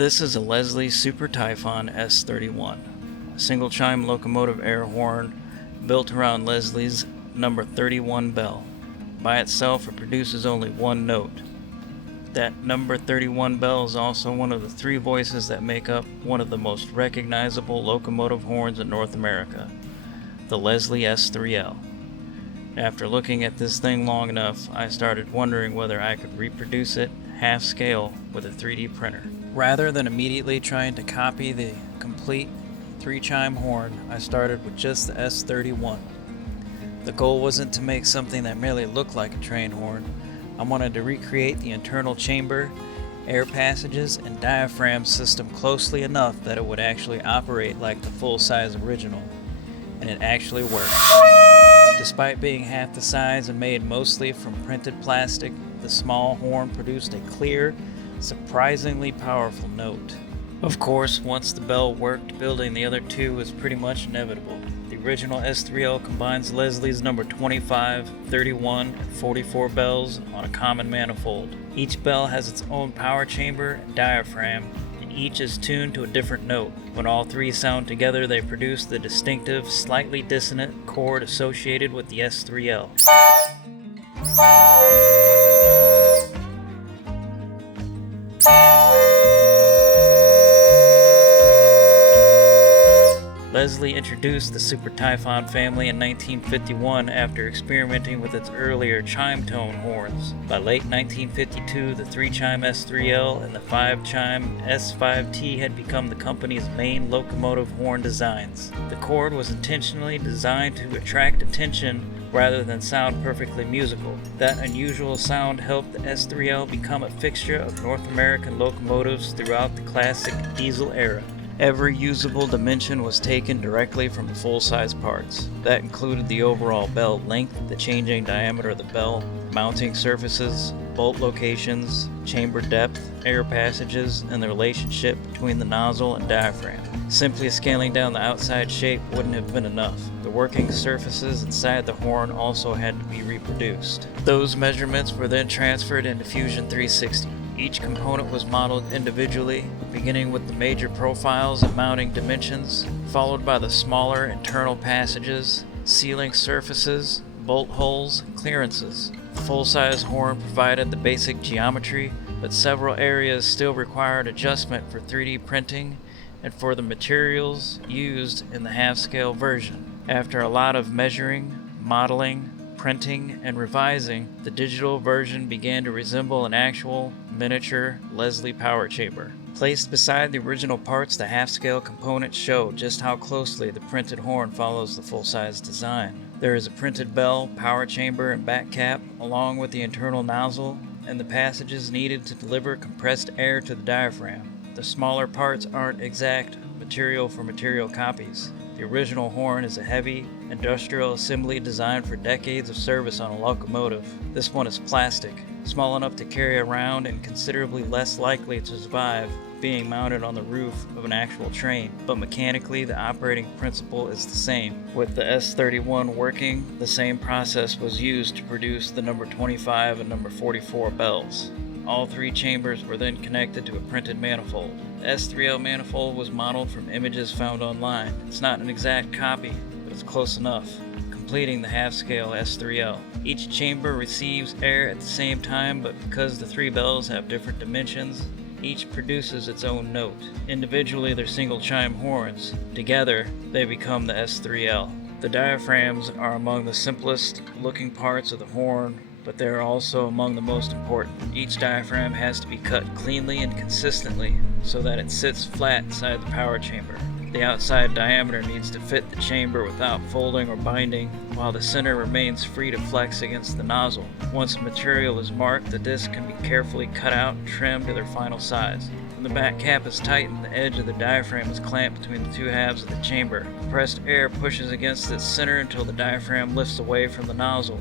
This is a Leslie Super Typhon S31, a single-chime locomotive air horn built around Leslie's number 31 bell. By itself, it produces only one note. That number 31 bell is also one of the three voices that make up one of the most recognizable locomotive horns in North America, the Leslie S3L. After looking at this thing long enough, I started wondering whether I could reproduce it half scale with a 3D printer. Rather than immediately trying to copy the complete 3-chime horn, I started with just the S31. The goal wasn't to make something that merely looked like a train horn. I wanted to recreate the internal chamber, air passages, and diaphragm system closely enough that it would actually operate like the full-size original. And it actually worked. Despite being half the size and made mostly from printed plastic, the small horn produced a clear, surprisingly powerful note. Of course, once the bell worked, building the other two was pretty much inevitable. The original S3L combines Leslie's number 25, 31, and 44 bells on a common manifold. Each bell has its own power chamber and diaphragm, and each is tuned to a different note. When all three sound together, they produce the distinctive, slightly dissonant chord associated with the S3L. Leslie introduced the Super Typhon family in 1951 after experimenting with its earlier chime tone horns. By late 1952, the 3-chime S3L and the 5-chime S5T had become the company's main locomotive horn designs. The chord was intentionally designed to attract attention rather than sound perfectly musical. That unusual sound helped the S3L become a fixture of North American locomotives throughout the classic diesel era. Every usable dimension was taken directly from the full-size parts. That included the overall bell length, the changing diameter of the bell, mounting surfaces, bolt locations, chamber depth, air passages, and the relationship between the nozzle and diaphragm. Simply scaling down the outside shape wouldn't have been enough. The working surfaces inside the horn also had to be reproduced. Those measurements were then transferred into Fusion 360. Each component was modeled individually, beginning with the major profiles and mounting dimensions, followed by the smaller internal passages, sealing surfaces, bolt holes, and clearances. The full-size horn provided the basic geometry, but several areas still required adjustment for 3D printing and for the materials used in the half-scale version. After a lot of measuring, modeling, printing, and revising, the digital version began to resemble an actual, miniature Leslie power chamber. Placed beside the original parts, the half-scale components show just how closely the printed horn follows the full-size design. There is a printed bell, power chamber, and back cap, along with the internal nozzle, and the passages needed to deliver compressed air to the diaphragm. The smaller parts aren't exact material for material copies. The original horn is a heavy, industrial assembly designed for decades of service on a locomotive. This one is plastic, small enough to carry around and considerably less likely to survive being mounted on the roof of an actual train. But mechanically, the operating principle is the same. With the S31 working, the same process was used to produce the number 25 and number 44 bells. All three chambers were then connected to a printed manifold. The S3L manifold was modeled from images found online. It's not an exact copy, but it's close enough, completing the half-scale S3L. Each chamber receives air at the same time, but because the three bells have different dimensions, each produces its own note. Individually, they're single-chime horns. Together, they become the S3L. The diaphragms are among the simplest looking parts of the horn, but they are also among the most important. Each diaphragm has to be cut cleanly and consistently so that it sits flat inside the power chamber. The outside diameter needs to fit the chamber without folding or binding, while the center remains free to flex against the nozzle. Once the material is marked, the disc can be carefully cut out and trimmed to their final size. When the back cap is tightened, the edge of the diaphragm is clamped between the two halves of the chamber. Compressed air pushes against its center until the diaphragm lifts away from the nozzle.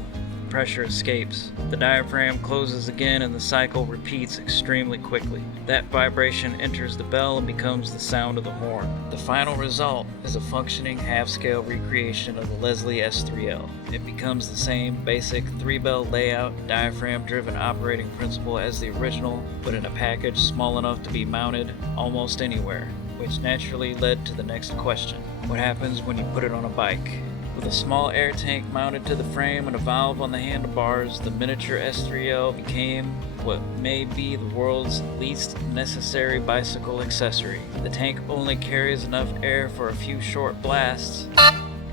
pressure escapes. The diaphragm closes again and the cycle repeats extremely quickly. That vibration enters the bell and becomes the sound of the horn. The final result is a functioning half-scale recreation of the Leslie S3L. It becomes the same basic 3-bell layout, diaphragm-driven operating principle as the original, but in a package small enough to be mounted almost anywhere, which naturally led to the next question. What happens when you put it on a bike? With a small air tank mounted to the frame and a valve on the handlebars, the miniature S3L became what may be the world's least necessary bicycle accessory. The tank only carries enough air for a few short blasts,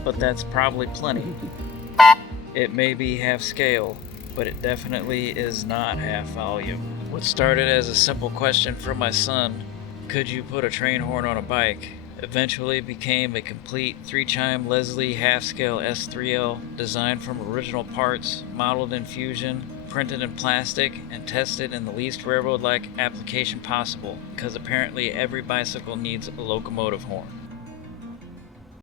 but that's probably plenty. It may be half scale, but it definitely is not half volume. What started as a simple question from my son, could you put a train horn on a bike, eventually became a complete 3-chime Leslie half-scale S3L designed from original parts, modeled in fusion, printed in plastic, and tested in the least railroad-like application possible, because apparently every bicycle needs a locomotive horn.